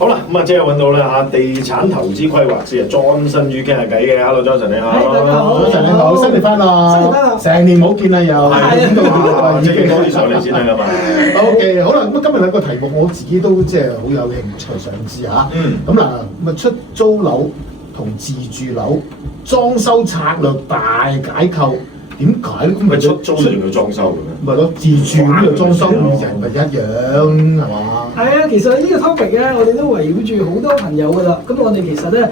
好啦，咁啊，即係揾到啦嚇，地產投資規劃師啊，莊新宇傾下偈嘅。Hello，莊臣你好。大家好。早晨你好，新年快樂！新年快樂！成年冇見啦又。係到即係多啲上嚟先得㗎嘛。OK， 好啦，咁今日有個題目我自己都即係好有興趣想知嚇。咁嗱，咁啊出租樓同自住樓裝修策略大解構。點解咧？咁咪出租定要裝修嘅咩？咪咯，自住呢個裝修人咪一樣係嘛？係啊，其實呢個 topic 咧，我哋都圍繞住好多朋友㗎啦。咁我哋其實咧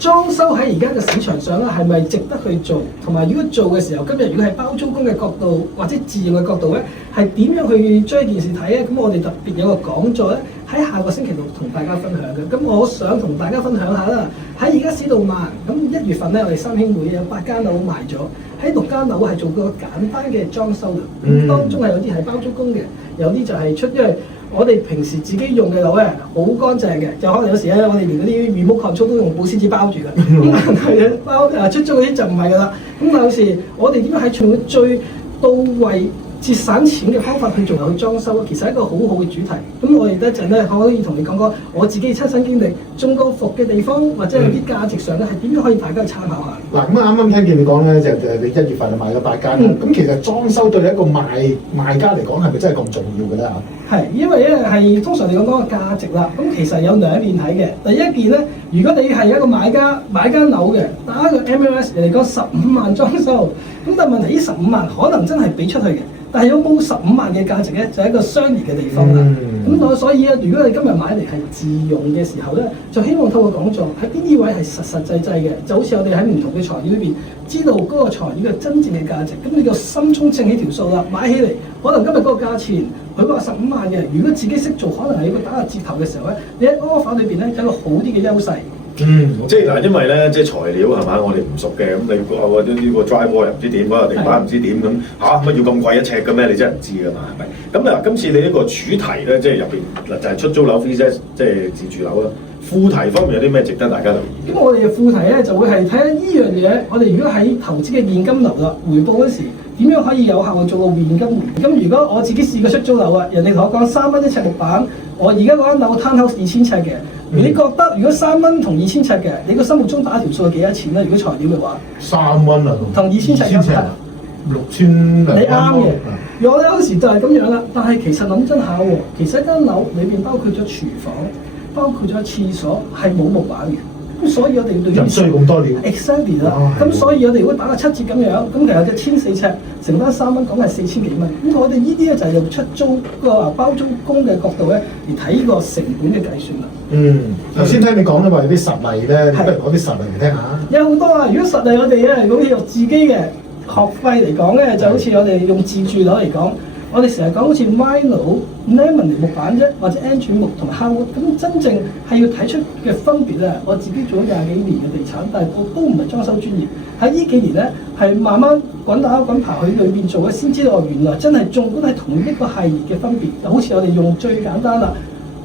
裝修喺而家嘅市場上咧，係咪值得去做？同埋如果做嘅時候，今日如果係包租公嘅角度或者自用嘅角度咧，係點樣去將件事睇咧？咁我哋特別有個講座咧，喺下個星期六同大家分享嘅。咁我想同大家分享下啦。喺而家市道慢，咁1月份咧，我哋三兄妹有8間樓賣咗。喺6間樓係做過簡單嘅裝修嘅，咁當中係有啲係包租公嘅，有啲就係因為我哋平時自己用嘅樓咧好乾淨嘅，就可能有時咧我哋連嗰啲 remote control 都用保鮮紙包住嘅，咁係包出租嗰啲就唔係㗎啦。咁有時我哋點樣喺從最到位節省錢嘅方法去做去裝修，其實係一個好好嘅主題。咁我哋一陣咧可以同你講講我自己親身經歷，中過伏嘅地方或者有啲價值上咧係點樣可以大家去參考下。嗱咁啱啱聽見你講咧，就你1月份就賣咗8間啦。咁其實裝修對一個賣家嚟講係咪真係咁重要嘅咧嚇？係，因為咧係通常你講個價值啦。咁其實有2面睇嘅。第一件咧，如果你係一個買家買間樓嘅，打一個 MLS 嚟講15萬裝修，咁但係問題呢15萬可能真係俾出去嘅。但係有冇15萬嘅價值咧，就係一個商業嘅地方啦。咁所以咧，如果你今日買嚟係自用嘅時候咧，就希望透過講座喺邊啲位係實際嘅，就好似我哋喺唔同嘅材料裏邊知道嗰個材料嘅真正嘅價值，咁你就心中稱起條數啦，買起嚟可能今日嗰個價錢佢話15萬嘅，如果自己識做，可能係要打個折頭嘅時候咧，你喺 offer 裏邊咧有一個好啲嘅優勢。即係嗱，因為咧，即係材料係嘛，我哋唔熟嘅，咁你或者呢個 drywall 又唔知點，嗰個地板唔知點咁乜要咁貴1尺嘅咩？你真係唔知㗎嘛，係咪？咁嗱，今次你呢個主題咧，即係入邊嗱就係出租樓 VS 即係自住樓啦。副題方面有啲咩值得大家留意？咁我哋嘅副題咧就會係睇下呢樣嘢，我哋如果喺投資嘅現金流啦，回報嗰時點樣可以有效去做到現金回？咁如果我自己試過出租樓啊，人哋同我講3蚊1尺木板，我而家嗰間樓 townhouse 2000尺嘅。你覺得如果3蚊同2000尺嘅，你個心目中打條數係幾多錢咧？如果材料嘅話，3蚊啊，同2000尺嘅，6000。你啱嘅。我咧嗰時就係咁樣啦，但係其實諗真下喎，其實一間樓裏邊包括咗廚房，包括咗廁所係冇木板嘅。咁所以我哋對於需要咁多料 exactly 啦。咁所以我哋如果打個7折咁樣，咁其實就1400尺，乘翻3蚊，講係4000幾蚊。咁我哋呢啲咧就係用出租個包租公嘅角度咧嚟睇個成本嘅計算啦。頭先聽你講咧話有啲實例咧，你不如講啲實例嚟聽下。有好多啊！如果實例我哋咧，如果用自己嘅學費嚟講咧，就好似我哋用自住樓嚟講。我哋成日講好似 Vinyl、Laminate 木板啫，或者 Angie 木同 Hardwood， 咁真正係要睇出嘅分別咧。我自己做咗20幾年嘅地產，但係我都唔係裝修專業。喺呢幾年咧，係慢慢滾打滾爬去裏邊做嘅，先知道原來真係縱觀係同一個系列嘅分別。就好似我哋用最簡單啦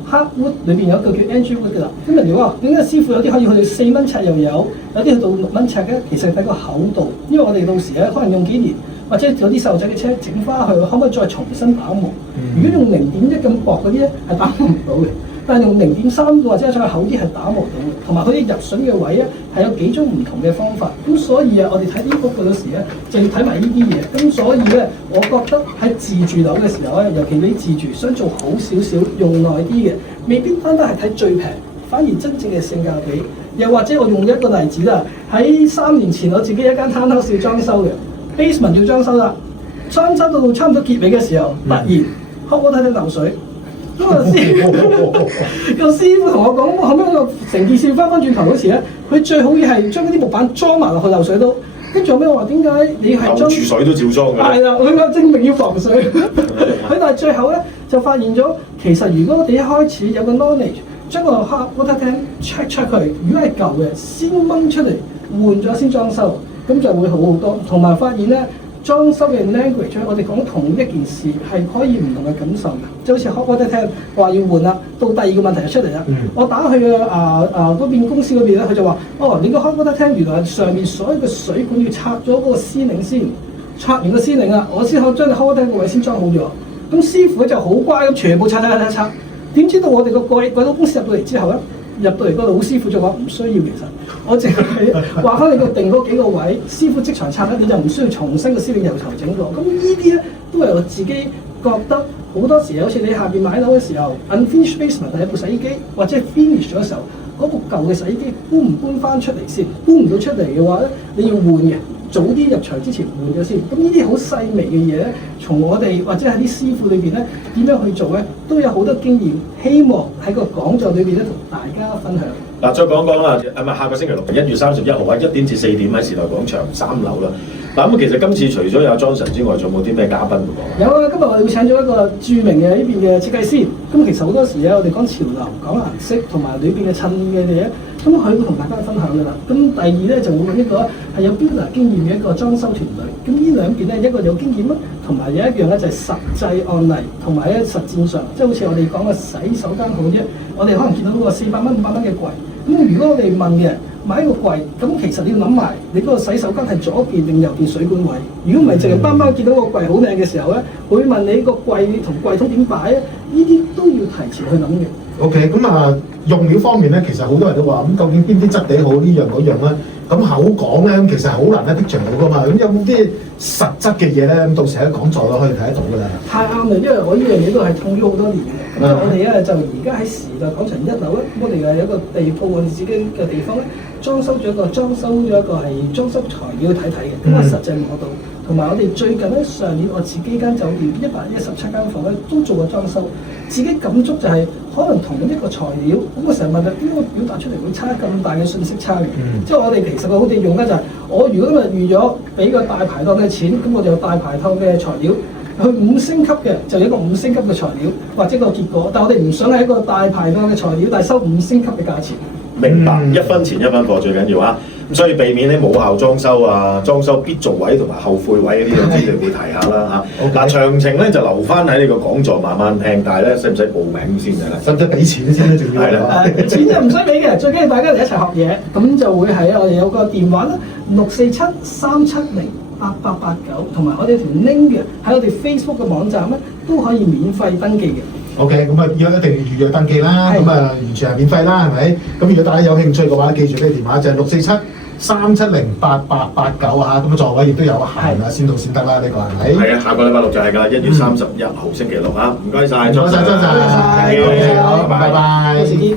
，Hardwood 裏邊有一個叫 Angie Wood 嘅啦。咁人哋話點解師傅有啲可以去到4蚊尺又有啲去到6蚊尺嘅？其實睇個厚度，因為我哋到時咧可能用幾年。或者有啲細路仔嘅車整翻去，可唔可以再重新打磨？如果用0.1咁薄嗰啲咧，係打磨唔到嘅。但係用0.3或者再厚啲係打磨到嘅。同埋佢啲入水嘅位咧係有幾種唔同嘅方法。咁所以啊，我哋睇呢幅嗰時咧，就要睇埋呢啲嘢。咁所以咧，我覺得喺自住樓嘅時候咧，尤其你自住想做好少少、用耐啲嘅，未必單單係睇最平，反而真正嘅性價比。又或者我用一個例子啦，喺3年前我自己一間 townhouse 要裝修嘅。basement 要裝修啦，裝修到差唔多結尾嘅時候，突然hot water tank漏水，咁個師傅同我講，後尾個成件事翻轉頭嗰時咧，佢最好嘅係將嗰啲木板裝埋落去漏水都，跟住後尾我話點解你係裝住水都照裝㗎？係啦，佢話證明要防水，佢但係最後咧就發現咗，其實如果我哋一開始有個 knowledge， 將個 hot water tank check 佢，如果係舊嘅，先掹出嚟換咗先裝修。咁就會好好多，同埋發現咧裝修嘅 language， 我哋講同一件事係可以唔同嘅感受嘅，就好似 hot water tank 話要換啦，到第二個問題就出嚟啦。我打去嘅嗰邊公司嗰邊咧，佢就話：哦，你個 hot water tank 原來上面所有嘅水管要拆咗嗰個絲領先，拆完個絲領啦，我先可以將你 hot water tank 個位先裝好咗。咁師傅就好乖咁，全部拆。點知道我哋個鬼佬公司入到嚟之後咧，入到嚟個老師傅就話唔需要，其實我淨係話翻你個定嗰幾個位，師傅即場拆咧，你就唔需要重新個司令由頭整過。咁呢啲咧都係我自己覺得好多時，好似你下邊買樓嘅時候 unfinished basement 係一部洗衣機，或者 finish 咗嘅時候，嗰部舊嘅洗衣機搬唔搬翻出嚟先？搬唔到出嚟嘅話咧，你要換嘅。早啲入場之前換咗先，咁呢啲好細微嘅嘢咧，從我哋或者喺啲師傅裏邊咧點樣去做咧，都有好多經驗，希望喺個講座裏邊咧同大家分享。嗱，再講講啦，下個星期六1月31號喺1點至4點喺時代廣場3樓啦。嗱，咁其實今次除咗有 Johnson 之外，仲有冇啲咩嘉賓會講？有啊，今日我哋會請咗一個著名嘅呢邊嘅設計師。咁其實好多時咧，我哋講潮流、講顏色同埋裏邊嘅襯嘅嘢咧，咁佢會同大家分享㗎啦。咁第二咧就會揾一個係有 builder 經驗嘅一個裝修團隊。咁呢兩邊咧，一個有經驗啦，同埋有一樣咧就係實際案例，同埋咧實戰上，即係好似我哋講嘅洗手間好啫。我哋可能見到嗰個400蚊、500蚊嘅櫃。咁如果我哋問嘅買一個櫃，咁其實你要諗埋你嗰個洗手間係左邊定右邊水管位。如果唔係淨係班班見到個櫃好靚嘅時候咧，會問你個櫃同櫃桶點擺咧？呢啲都要提前去諗嘅。OK， 咁啊用料方面咧，其實好多人都話咁，究竟邊啲質地好呢樣嗰樣咧？咁口講咧，其實好難一啲場到噶嘛。咁有冇啲實質嘅嘢咧？咁到時喺講座都可以睇得到噶啦。太啱啦，因為我呢樣嘢都係痛咗好多年嘅。咁我哋咧就而家喺時代廣場1樓咧，我哋係有一個地鋪，我哋自己嘅地方咧，裝修咗一個係裝修材料睇睇嘅，咁啊實際摸到。同埋我哋最近咧上年我自己間酒店117間房咧都做過裝修，自己感觸就係、可能同一個材料，咁我成日問佢點解表達出嚟會差咁大嘅信息差嘅？即係我哋其實個好似用咧就係、我如果今日預咗俾個大排檔嘅錢，咁我就有大排檔嘅材料。去5星級嘅就有一個5星級嘅材料或者個結果，但係我哋唔想係一個大排檔嘅材料，但係收5星級嘅價錢。明白，1分錢1分貨最緊要啊！咁所以避免啲冇效裝修啊、裝修必做位同埋後悔位嗰啲嘢，資料會提下啦嚇。嗱，詳情咧就留翻喺你個講座慢慢聽，但係咧使唔使報名先㗎啦？使唔使俾錢先咧？仲要係啦，錢就唔使俾嘅，最緊要大家嚟一齊學嘢，咁就會係我哋有個電話啦，647-370-8889，同埋我哋條 link 嘅喺我哋 Facebook 嘅網站咧都可以免費登記嘅。OK， 咁啊一定要預約登記啦，咁啊完全係免費啦，係咪？咁如果大家有興趣嘅話，記住呢個電話就係647-370-8889啊，咁啊座位亦都有限啊，先到先得啦，呢個係咪？係啊，下個禮拜六就係㗎，1月31號星期六啊，唔該晒，唔該晒，張生，好，好，拜拜。多謝。